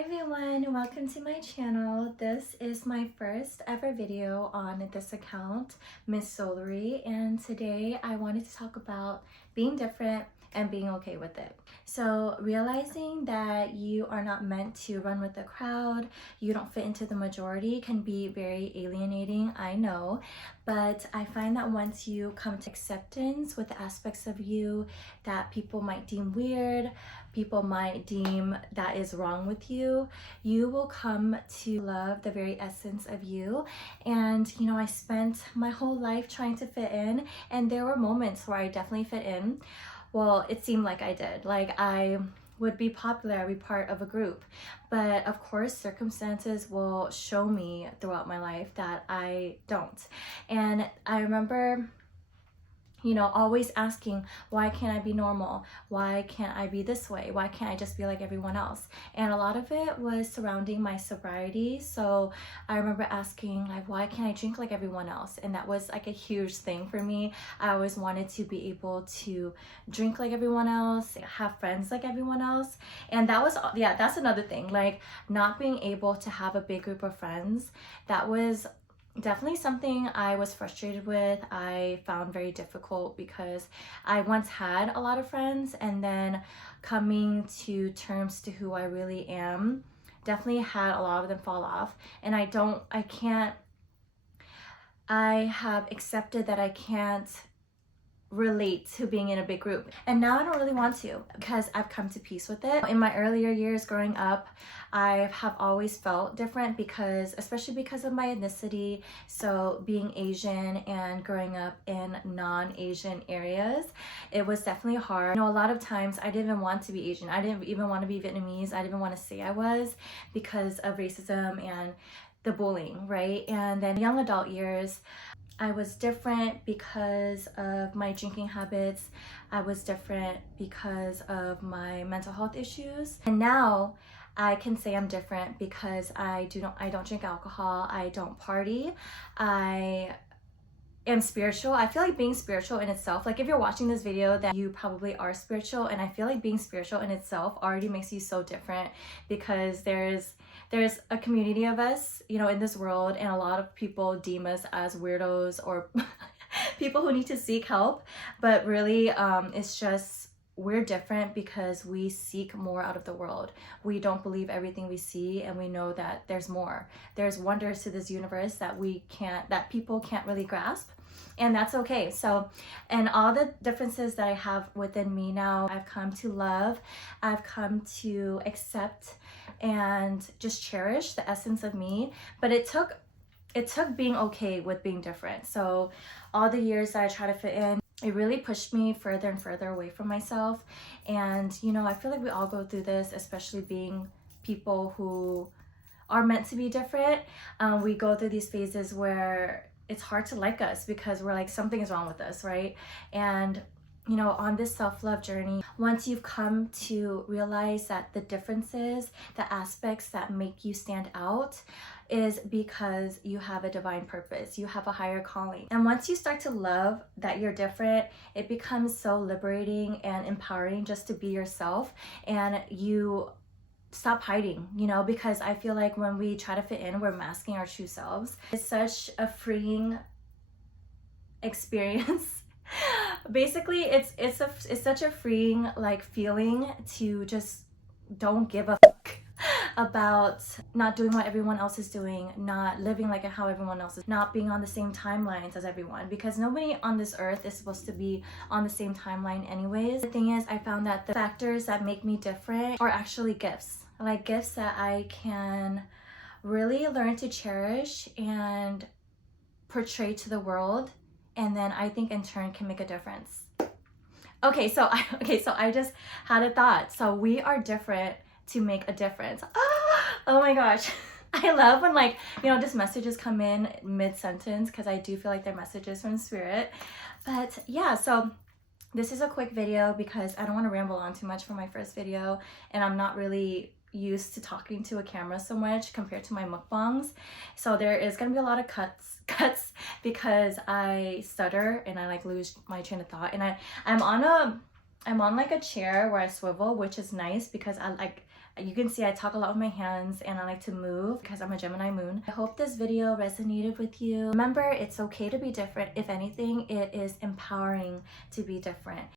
Hi everyone, welcome to my channel. This is my first ever video on this account, Miss Solery, and today I wanted to talk about being different and being okay with it. So realizing that you are not meant to run with the crowd, you don't fit into the majority can be very alienating, I know, but I find that once you come to acceptance with the aspects of you that people might deem weird, people might deem that is wrong with you, you will come to love the very essence of you. And you know, I spent my whole life trying to fit in, and there were moments where I definitely fit in. Well, it seemed like I did. Like I would be popular, I'd be part of a group. But of course, circumstances will show me throughout my life that I don't. And I remember, you know, always asking, why can't I be normal? Why can't I be this way? Why can't I just be like everyone else? And a lot of it was surrounding my sobriety. So I remember asking, like, why can't I drink like everyone else? And that was like a huge thing for me. I always wanted to be able to drink like everyone else, have friends like everyone else. And that was, yeah, that's another thing. Like not being able to have a big group of friends, that was definitely something I was frustrated with. I found very difficult because I once had a lot of friends, and then coming to terms to who I really am definitely had a lot of them fall off. And I have accepted that I can't relate to being in a big group, and now I don't really want to because I've come to peace with it. In my earlier years growing up, I have always felt different because, especially because of my ethnicity, so being Asian and growing up in non-Asian areas, it was definitely hard. You know, a lot of times I didn't even want to be Asian, I didn't even want to be Vietnamese, I didn't even want to say I was because of racism and the bullying, right? And then young adult years, I was different because of my drinking habits. I was different because of my mental health issues. And now I can say I'm different because I don't drink alcohol, I don't party, I am spiritual. I feel like being spiritual in itself, like if you're watching this video, then you probably are spiritual, and I feel like being spiritual in itself already makes you so different because there's a community of us, you know, in this world, and a lot of people deem us as weirdos or people who need to seek help, but really it's just we're different because we seek more out of the world. We don't believe everything we see, and we know that there's more. There's wonders to this universe that people can't really grasp, and that's okay. So, and all the differences that I have within me now, I've come to love, I've come to accept and just cherish the essence of me. But it took being okay with being different. So all the years that I try to fit in, it really pushed me further and further away from myself. And you know, I feel like we all go through this, especially being people who are meant to be different. We go through these phases where it's hard to like us because we're like, something is wrong with us, right? And you know, on this self-love journey, once you've come to realize that the differences, the aspects that make you stand out, is because you have a divine purpose, you have a higher calling. And once you start to love that you're different, it becomes so liberating and empowering just to be yourself, and you stop hiding, you know, because I feel like when we try to fit in, we're masking our true selves. It's such a freeing experience. Basically, it's such a freeing like feeling to just don't give a fuck about not doing what everyone else is doing, not living like how everyone else is, not being on the same timelines as everyone, because nobody on this earth is supposed to be on the same timeline anyways. The thing is, I found that the factors that make me different are actually gifts, like gifts that I can really learn to cherish and portray to the world, and then I think in turn can make a difference. Okay, so I just had a thought. So we are different to make a difference. Oh my gosh. I love when, like, you know, just messages come in mid-sentence, because I do feel like they're messages from spirit. But yeah, so this is a quick video because I don't want to ramble on too much for my first video, and I'm not really used to talking to a camera so much compared to my mukbangs. So there is gonna be a lot of cuts because I stutter and I like lose my train of thought, and I'm on like a chair where I swivel, which is nice because You can see I talk a lot with my hands and I like to move because I'm a Gemini moon. I hope this video resonated with you. Remember, it's okay to be different. If anything, it is empowering to be different.